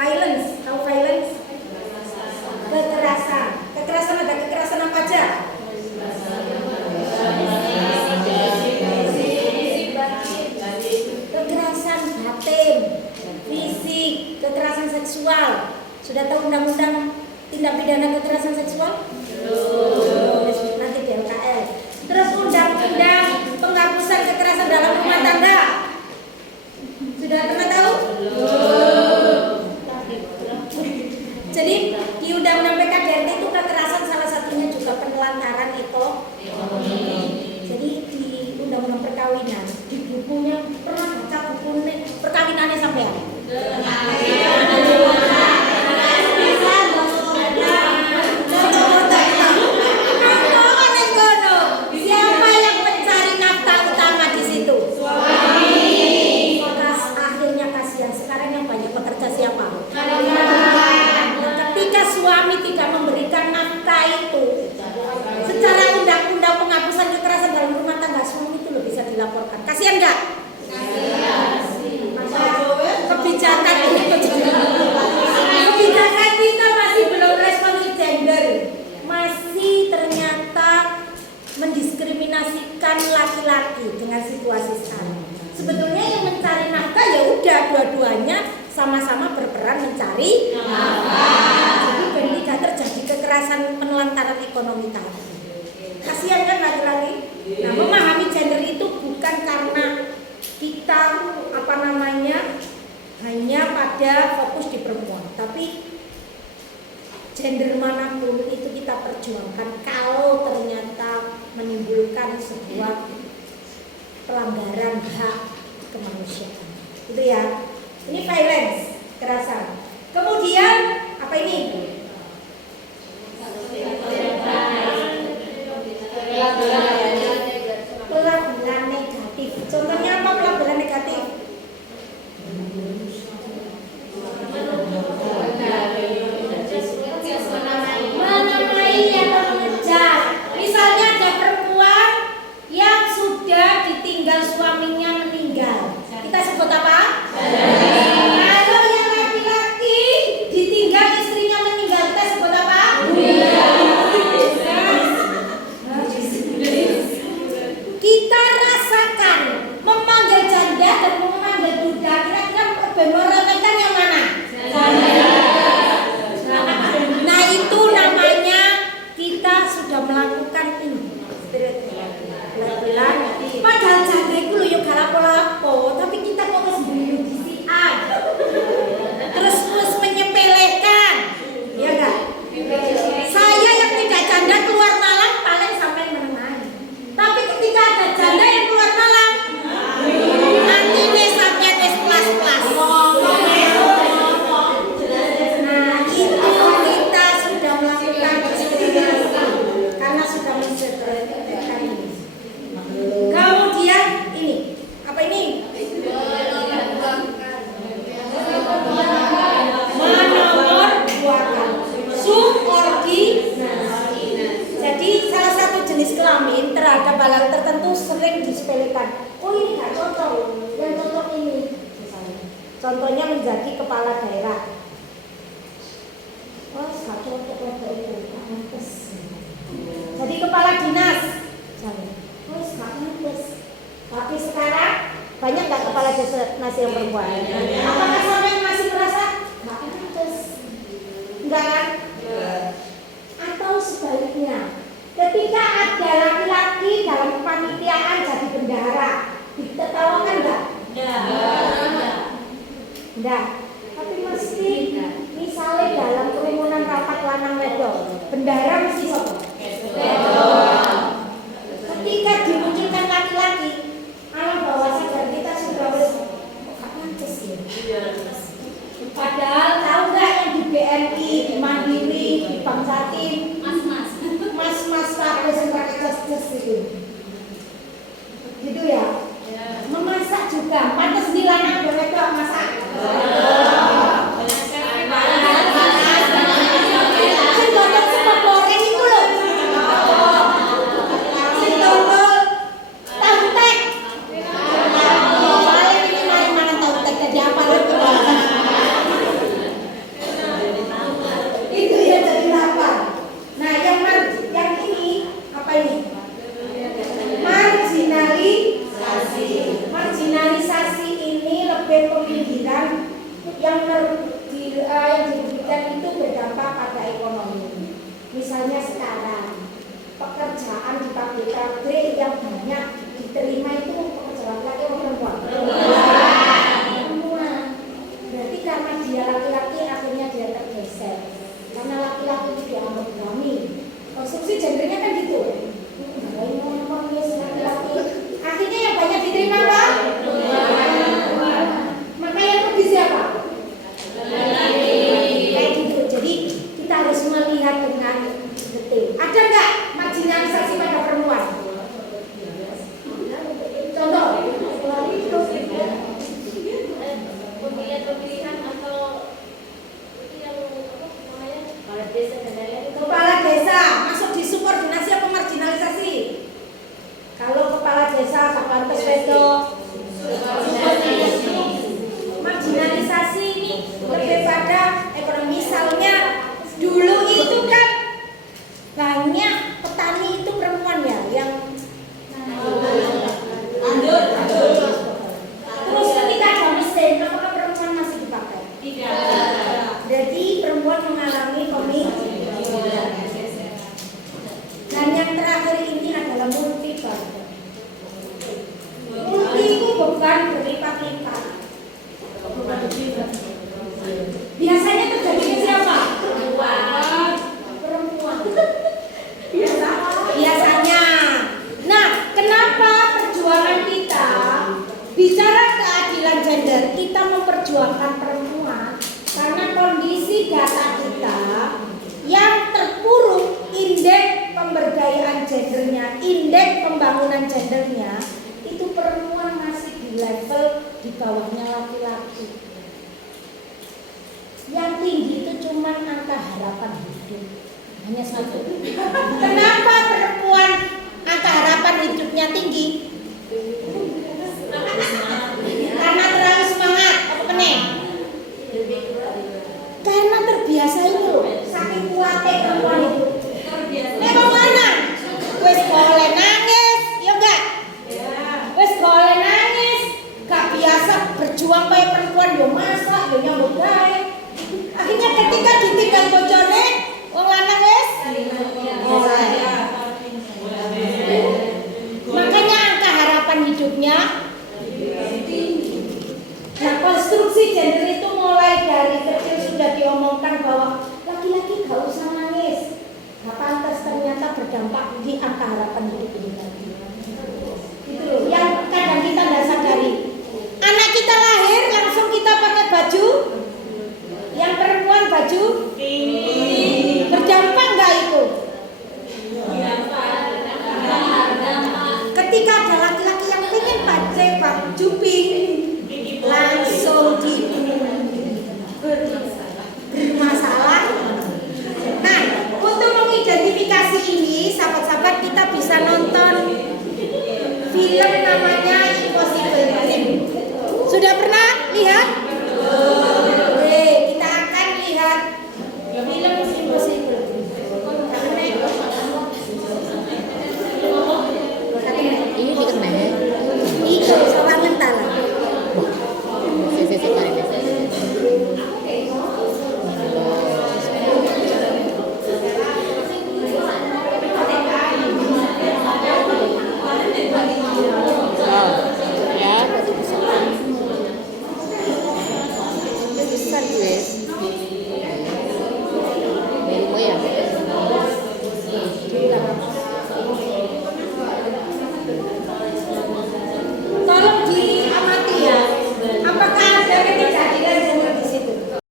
Violence, tahu violence? Kekerasan. Kekerasan ada kekerasan apa aja? Kekerasan batin, fisik, kekerasan seksual. Sudah tahu undang-undang tindak pidana kekerasan seksual? Nanti di LKL. Terus undang-undang penghapusan kekerasan dalam rumah tangga. Sudah pernah tahu? Jadi di undang-undang PKDRT itu kekerasan salah satunya juga penelantaran ekonomi. Jadi di undang-undang perkawinan, di bukunya pernah baca buku perkawinannya sampean? Siapa yang mencari nafkah utama di situ? Suami. Akhirnya kasihan. Sekarang yang banyak bekerja siapa? Ketika suami tidak memberikan nafkah itu, secara undang-undang penghapusan kekerasan dalam rumah tangga, suami itu loh bisa dilaporkan. Kasihan nggak? Kebijakan ini kebijakan kita masih belum responsif gender, masih ternyata mendiskriminasikan laki-laki dengan situasi sekarang. Sebetulnya yang mencari nafkah ya udah dua-duanya sama-sama berperan mencari nafkah. Jadi tidak terjadi kekerasan penelantaran ekonomi tadi. Kasihan kan laki-laki? Nah, memahami gender itu bukan karena kita hanya pada fokus di perempuan, tapi gender manapun itu kita perjuangkan kalau ternyata menimbulkan sebuah pelanggaran hak kemanusiaan. Itu ya. Ini violence, kekerasan. Kemudian apa ini? Pelabelan negatif. Contohnya apa pelabelan negatif? Menamai atau mengejar. Misalnya ada perempuan yang sudah ditinggal suaminya meninggal. Kita sebut apa? Kalau yang laki-laki ditinggal istrinya meninggal, kita sebut apa? Kita rasakan memanggil janda dan memanggil duda, kira-kira benar-benar yang mana? Nah itu namanya kita sudah melakukan ini pelabelan. Padahal janda itu loh yuk lapo-lapo, tapi kita kok sembunyi di sian. Terus menyepelekan, ya enggak? Saya yang tidak janda keluar malam paling sampai menemani. Tapi ketika ada janda yang keluar malam, nanti nih sampai tes plus-plus. Nah itu kita sudah melakukan diskriminasi karena sudah mensetelkan ini. Kemudian ini apa ini? Menomorduakan subordinasi. Jadi salah satu jenis kelamin terhadap hal tertentu sering disepelekan. Oh ini nggak cocok, yang cocok ini. Contohnya menjadi kepala daerah. Oh nggak cocok untuk itu, nggak pantas. Jadi kepala dinas. Oh nggak pantas. Tapi sekarang banyak nggak kepala dinas yang perempuan? Apakah sampai masih merasa nggak pantas? Enggak kan? Atau sebaliknya, ketika ada laki-laki dalam kepanitiaan jadi bendahara, ditertawakan enggak? Enggak. Tapi mesti misalnya dalam kerumunan rapat lanang wedok, bendahara mesti siapa? Ketika dimunculkan laki-laki, alam bawah sadar kita sudah pantas ya. Padahal tahu nggak yang di BNI, di Mandiri, di Bank Jatim, mas pakai pakai jas gitu, gitu ya. Memasak juga, pantas di lanang wedok masak. Misalnya sekarang pekerjaan di pabrik yang banyak diterima itu pekerjaan laki-laki atau perempuan? Perempuan. Berarti karena dia laki-laki akhirnya dia tergeser. Karena laki-laki itu dianggap berani. Konstruksi gendernya kan gitu. Ngomong laki-laki. Akhirnya yang banyak diterima apa? Maka yang rugi siapa? Kayak gitu. Jadi kita harus melihat dengan detail. Ada nggak marginalisasi pada perempuan? Contoh. Pemilihan atau yang kepala desa masuk di subordinasi apa marginalisasi? Kalau kepala desa Kapantes Veto marginalisasi ini lebih pada ekonomi. Misalnya dulu itu kan banyak petani itu perempuan ya yang terus ketika ada mesin apakah perempuan masih dipakai? Tidak. Berarti perempuan mengalami pemikiran. Dan yang terakhir ini adalah multi burden. Multi itu beban berlipat-lipat. Biasanya terjadi ke siapa? Perempuan. Biasanya. Nah, kenapa perjuangan kita bicara keadilan gender, kita memperjuangkan perempuan? Karena kondisi data kita yang terpuruk indeks pemberdayaan gendernya, indeks pembangunan gendernya, itu perempuan masih di level di bawahnya laki-laki. Yang tinggi itu cuma angka harapan hidup, hanya satu. Kenapa perempuan angka harapan hidupnya tinggi? Karena terlalu semangat, apa peneng? Karena terbiasa itu loh, saking kuatnya perempuan itu. Memang mana? Wes boleh nangis, ya enggak? Wes boleh nangis, gak biasa berjuang kayak perempuan, yo masak, yo nyambut gawe. Akhirnya ketika ditinggal bojone, wong lanang wes mulai. Makanya angka harapan hidupnya tinggi. Nah, konstruksi gender itu mulai dari kecil sudah diomongkan bahwa laki-laki gak usah nangis. Nah, pantas ternyata berdampak di angka harapan hidup ini. Gitu loh.